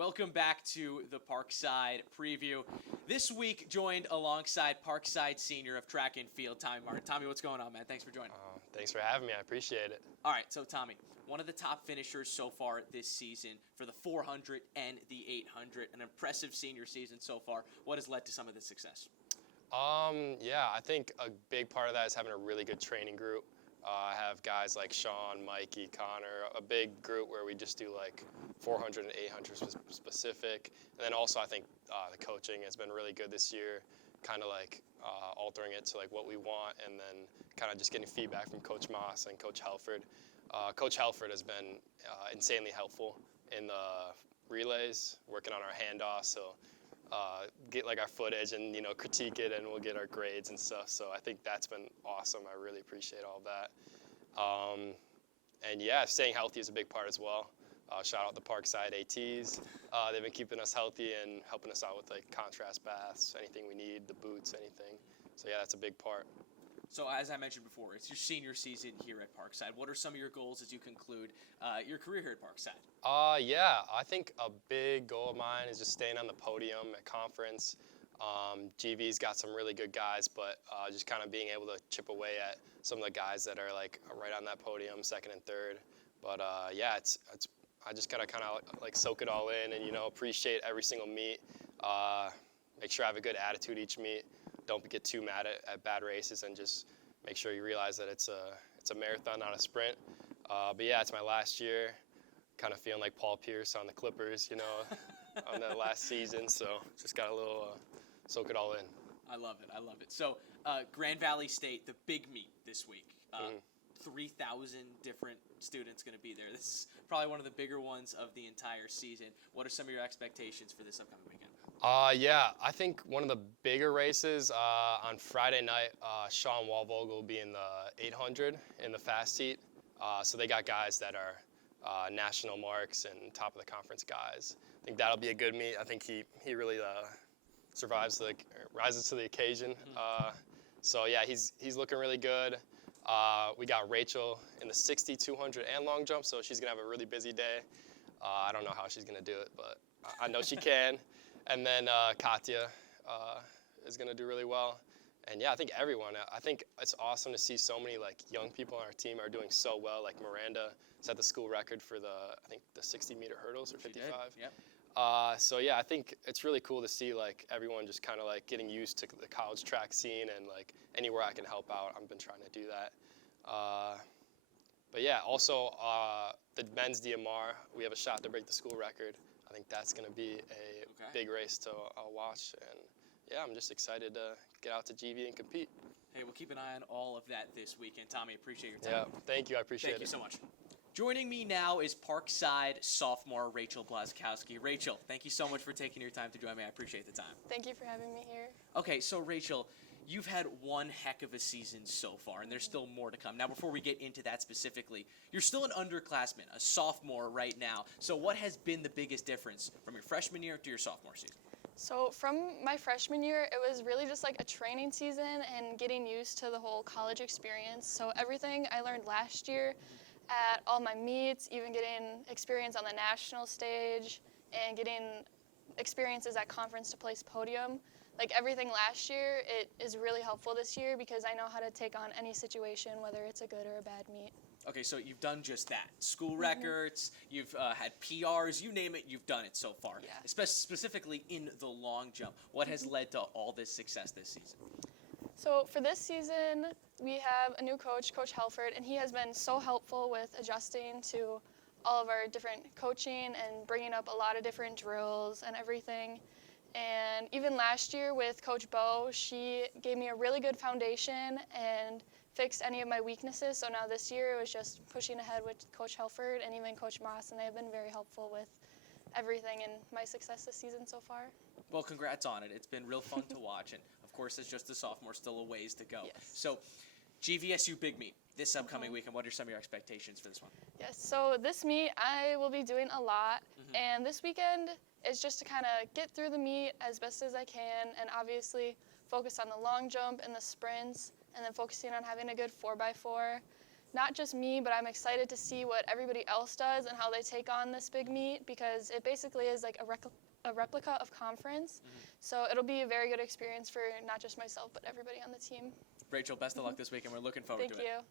Welcome back to the Parkside preview. This week joined alongside Parkside senior of track and field, Tommy Martin. Tommy, what's going on, man? Thanks for joining. Thanks for having me. I appreciate it. All right, so Tommy, one of the top finishers so far this season for the 400 and the 800. An impressive senior season so far. What has led to some of this success? Yeah, I think a big part of that is having a really good training group. I have guys like Sean, Mikey, Connor, a big group where we just do like 400 and 800 specific. And then also I think the coaching has been really good this year, kind of like altering it to like what we want, and then kind of just getting feedback from Coach Moss and Coach Helford. Coach Helford has been insanely helpful in the relays, working on our handoffs, so get like our footage and critique it, and we'll get our grades and stuff. So I think that's been awesome. I really appreciate all of that. And yeah, staying healthy is a big part as well. Shout out the Parkside ATs. They've been keeping us healthy and helping us out with like contrast baths, anything we need, the boots, anything. So yeah, that's a big part. So as I mentioned before, it's your senior season here at Parkside. What are some of your goals as you conclude your career here at Parkside? Yeah, I think a big goal of mine is just staying on the podium at conference. GV's got some really good guys, but just kind of being able to chip away at some of the guys that are like right on that podium, second and third. But yeah, I just gotta kind of like soak it all in and appreciate every single meet. Make sure I have a good attitude each meet. Don't get too mad at bad races, and just make sure you realize that it's a marathon, not a sprint. But yeah, it's my last year. Kind of feeling like Paul Pierce on the Clippers, on that last season. So just got a little soak it all in. I love it. I love it. So Grand Valley State, the big meet this week. 3,000 different students going to be there. This is probably one of the bigger ones of the entire season. What are some of your expectations for this upcoming weekend? Yeah, I think one of the bigger races on Friday night, Sean Walvogel will be in the 800 in the fast heat. So they got guys that are national marks and top of the conference guys. I think that'll be a good meet. I think he really rises to the occasion. So yeah, he's looking really good. We got Rachel in the 60, 200, and long jump, so she's gonna have a really busy day. I don't know how she's gonna do it, but I know she can. And then Katya is gonna do really well. And yeah, I think everyone. I think it's awesome to see so many like young people on our team are doing so well. Like Miranda set the school record for the 60-meter hurdles or 55. Yep. So yeah, I think it's really cool to see like everyone just kind of like getting used to the college track scene, and like anywhere I can help out, I've been trying to do that. But yeah, also the men's DMR, we have a shot to break the school record. I think that's going to be a big race to watch, and yeah, I'm just excited to get out to GV and compete. Hey, we'll keep an eye on all of that this weekend. Tommy, appreciate your time. Yeah, thank you. I appreciate it. Thank you so much. Joining me now is Parkside sophomore Rachel Blaskowski. Rachel, thank you so much for taking your time to join me. I appreciate the time. Thank you for having me here. Okay, so Rachel, you've had one heck of a season so far, and there's still more to come. Now, before we get into that specifically, you're still an underclassman, a sophomore right now. So what has been the biggest difference from your freshman year to your sophomore season? So from my freshman year, it was really just like a training season and getting used to the whole college experience. So everything I learned last year at all my meets, even getting experience on the national stage and getting experiences at conference to place podium, like everything last year, it is really helpful this year because I know how to take on any situation, whether it's a good or a bad meet. Okay, so you've done just that. School records, you've had PRs, you name it, you've done it so far. Yeah. Specifically in the long jump. What has led to all this success this season? So for this season, we have a new coach, Coach Helford, and he has been so helpful with adjusting to all of our different coaching and bringing up a lot of different drills and everything. And even last year with Coach Bo, she gave me a really good foundation and fixed any of my weaknesses. So now this year it was just pushing ahead with Coach Helford and even Coach Moss, and they have been very helpful with everything and my success this season so far. Well, congrats on it. It's been real fun to watch, and of course, as just a sophomore, still a ways to go. Yes. So, GVSU Big Meet this upcoming weekend. What are some of your expectations for this one? Yes, so this meet I will be doing a lot, and this weekend is just to kind of get through the meet as best as I can, and obviously focus on the long jump and the sprints, and then focusing on having a good 4x4. not just me, but I'm excited to see what everybody else does and how they take on this big meet, because it basically is like a replica of conference. So it'll be a very good experience for not just myself, but everybody on the team. Rachel, best of luck this week, and we're looking forward Thank to it. you.